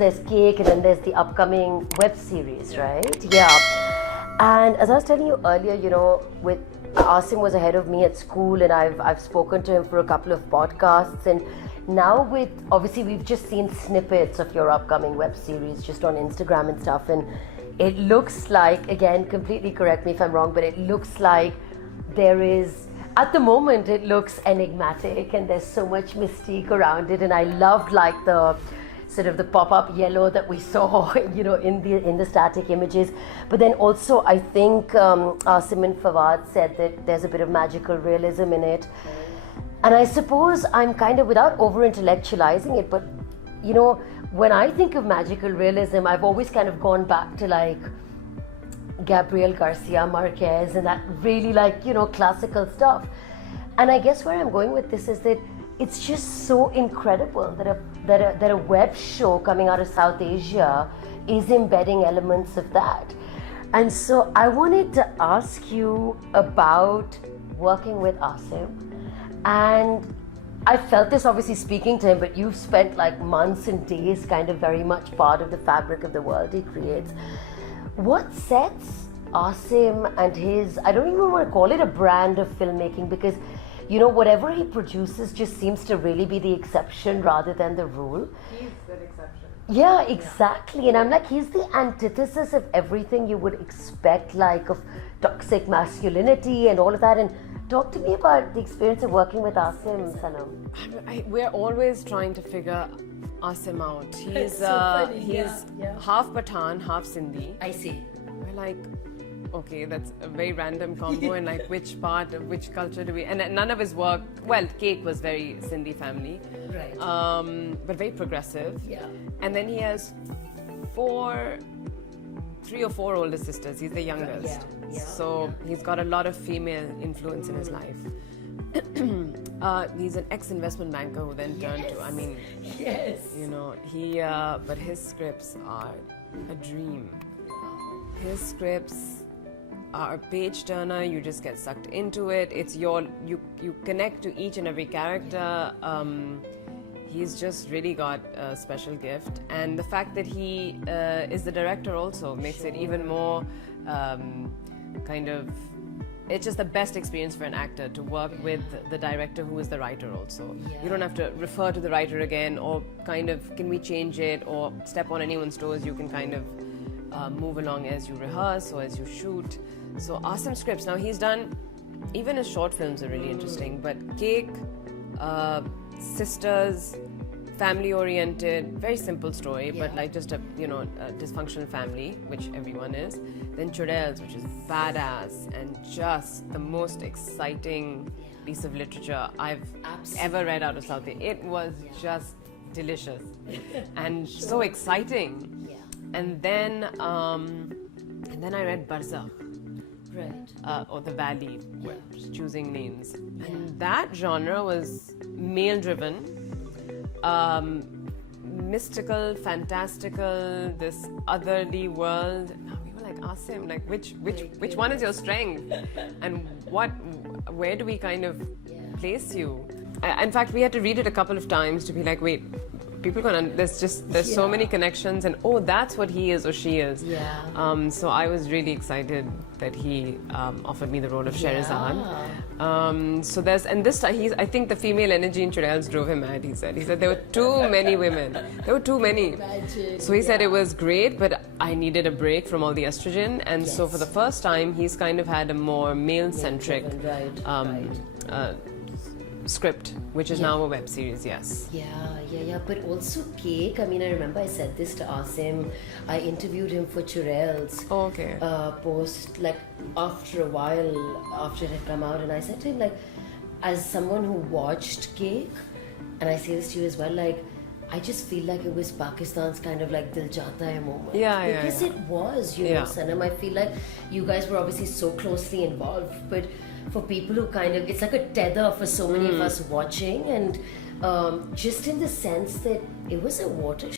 There's Cake, and then there's the upcoming web series, right? Yeah. And as I was telling you earlier, with Asim was ahead of me at school, and I've spoken to him for a couple of podcasts, and now with obviously we've just seen snippets of your upcoming web series just on Instagram and stuff, and it looks like, again, completely correct me if I'm wrong, but it looks like there is, at the moment, it looks enigmatic, and there's so much mystique around it, and I loved like the sort of the pop-up yellow that we saw, in the static images. But then also, I think Asim and Fawad said that there's a bit of magical realism in it. And I suppose I'm kind of, without over-intellectualizing it, but, when I think of magical realism, I've always kind of gone back to like Gabriel Garcia Marquez and that really classical stuff. And I guess where I'm going with this is that it's just so incredible that a web show coming out of South Asia is embedding elements of that. And so I wanted to ask you about working with Asim. And I felt this obviously speaking to him, but you've spent like months and days kind of very much part of the fabric of the world he creates. What sets Asim and his, I don't even want to call it a brand of filmmaking, because whatever he produces just seems to really be the exception rather than the rule. He's that exception. Yeah, exactly. Yeah. And I'm like, he's the antithesis of everything you would expect, like of toxic masculinity and all of that. And talk to me about the experience of working with Asim, Sanam. We're always trying to figure Asim out. He's half Pathan, half Sindhi. I see. We're like, okay, that's a very random combo, and like which part of which culture do we, and none of his work, well, Cake was very Sindhi family, right, but very progressive. Yeah. And then he has 3 or 4 older sisters. He's the youngest. Yeah. So he's got a lot of female influence in his life. He's an ex-investment banker who then turned to, yes, but his scripts are a dream. His scripts are a page turner. You just get sucked into it. It's you connect to each and every character. He's just really got a special gift, and the fact that he is the director also makes it even more it's just the best experience for an actor to work with the director who is the writer also. Yeah. You don't have to refer to the writer again, or can we change it, or step on anyone's toes. You can kind of move along as you rehearse or as you shoot. So Asim scripts. Now he's done, even his short films are really interesting, but Cake, sisters, family oriented, very simple story, but like just a dysfunctional family, which everyone is. Then Churels, which is badass and just the most exciting piece of literature I've ever read out of South Asia. It was just delicious and so exciting. Yeah. And then I read Barzakh, right, or The Valley, choosing names. And that genre was male-driven, mystical, fantastical, this otherly world. And we were like, Asim, like which one is your strength, and where do we kind of place you? In fact, we had to read it a couple of times to be like, wait, people there's so many connections, and that's what he is or she is. Yeah. So I was really excited that he offered me the role of Sherazad. So this time I think the female energy in Churels drove him mad. He said there were too many women. There were too many. Magic. So he said it was great, but I needed a break from all the estrogen, and so for the first time he's kind of had a more male-centric script, which is now a web series. Yes. Yeah. But also Cake. I remember I said this to Asim. I interviewed him for Churels. Oh, okay. Post, like after a while after it had come out, and I said to him, like, as someone who watched Cake, and I say this to you as well, like, I just feel like it was Pakistan's kind of like Dil Chahta Hai moment. Because it was, know, Sanam. I feel like you guys were obviously so closely involved, but for people who kind of, it's like a tether for so many of us watching, and just in the sense that it was a watershed.